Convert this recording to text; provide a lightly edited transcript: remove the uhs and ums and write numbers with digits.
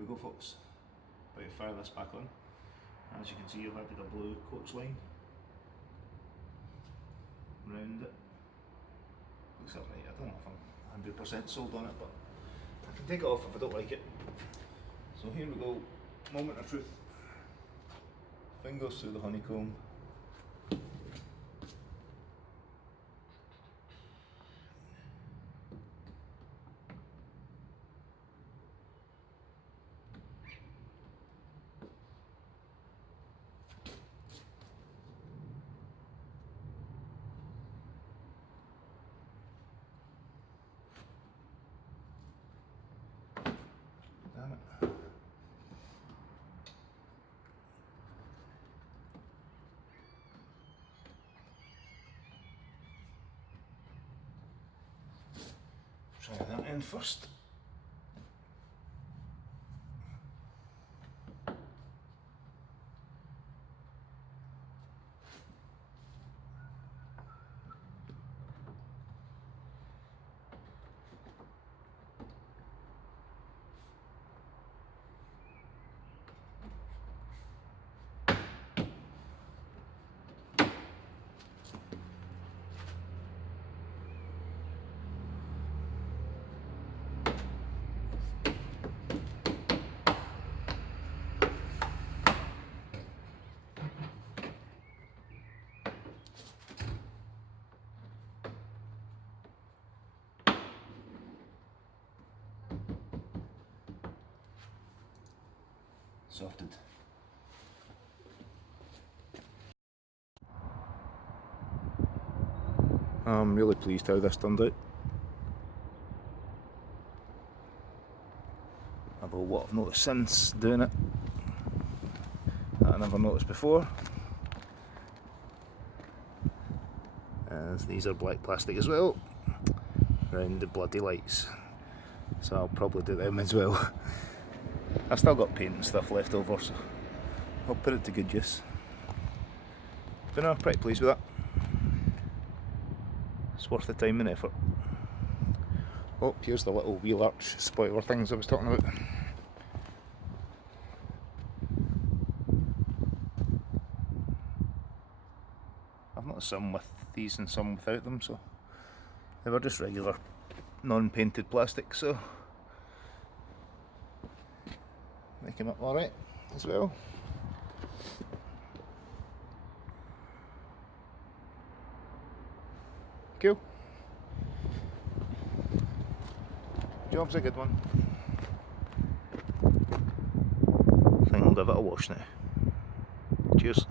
we go, folks. About to fire this back on. As you can see, I've added a blue coach line round it. Looks alright. I don't know if I'm 100% sold on it, but I can take it off if I don't like it. So here we go, moment of truth. Fingers through the honeycomb. Damn it. Try that in first. Sorted. I'm really pleased how this turned out. Although what I've noticed since doing it that I never noticed before is these are black plastic as well around the bloody lights, so I'll probably do them as well. I've still got paint and stuff left over, so I'll put it to good use. But no, pretty pleased with that. It's worth the time and effort. Oh, here's the little wheel arch spoiler things I was talking about. I've noticed some with these and some without them, so they were just regular non-painted plastic, so they came up alright as well. Cool. Job's a good one. I think I'll give it a wash now. Cheers.